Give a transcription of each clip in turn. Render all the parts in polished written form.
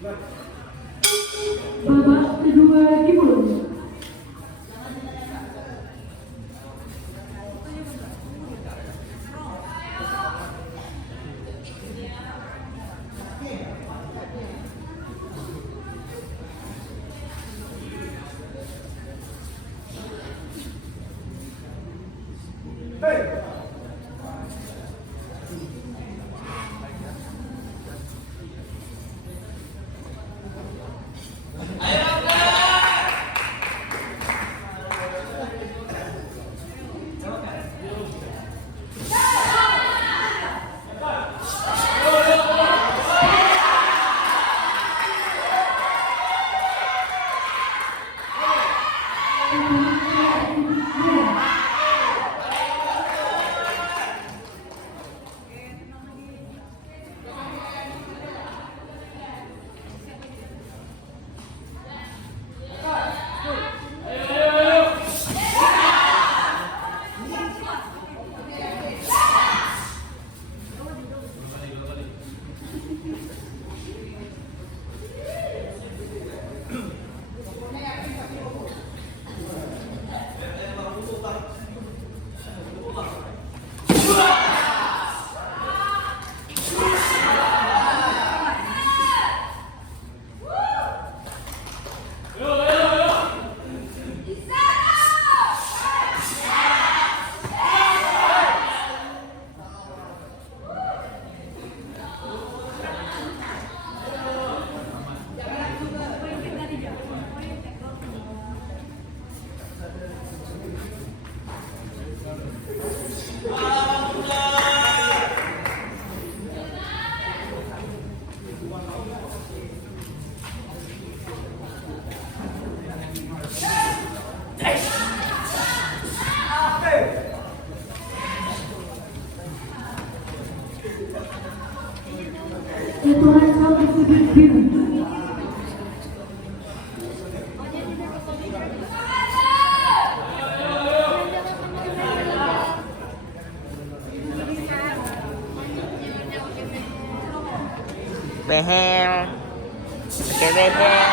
Babak kedua dimulai. Hitungan satu sudut biru. Behel, pakai behel,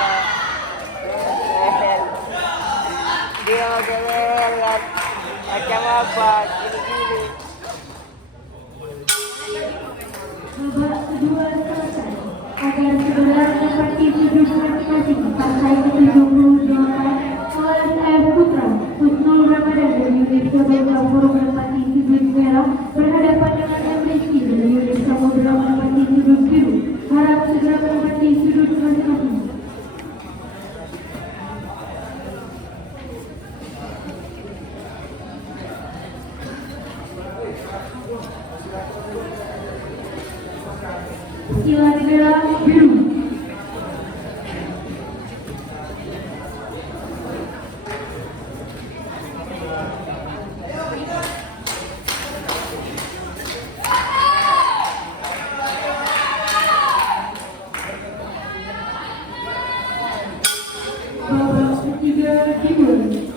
dia pakai behel kan, macam apa, gini-gini. Babak kedua selesai. Agar segera menempati sudut masing-masing, partai ke-72 OSF Putra Husnul Ramadan dari unit Samudra Forum menempati sudut merah berhadapan dengan M. Rizky dari unit Samudra menempati sudut biru. Harap segera menempati sudut masing-masing. Sila bendera biru. Babak ketiga dimulai.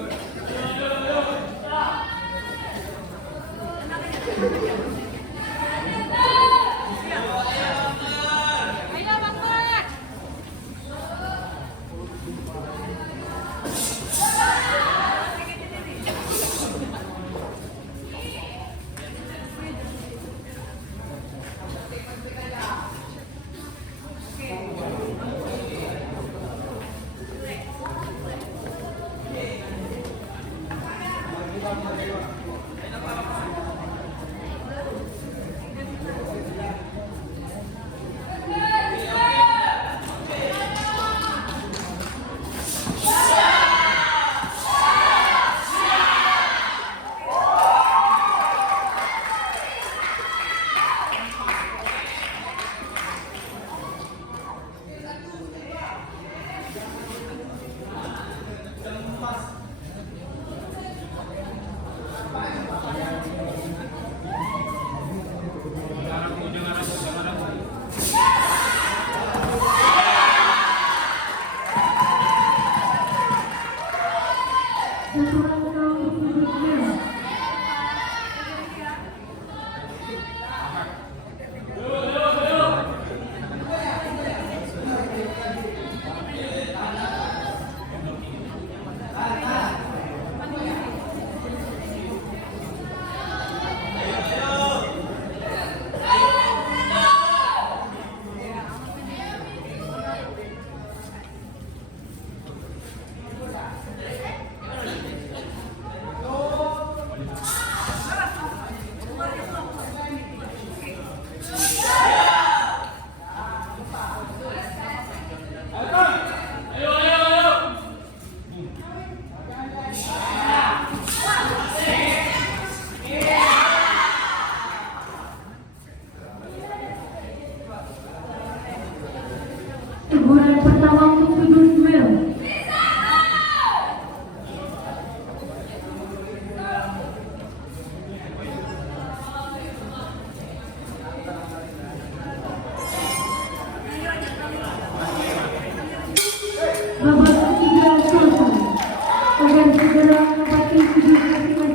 Teguran pertama untuk sudut merah. Babak ketiga selesai. Agar segera menempati sudut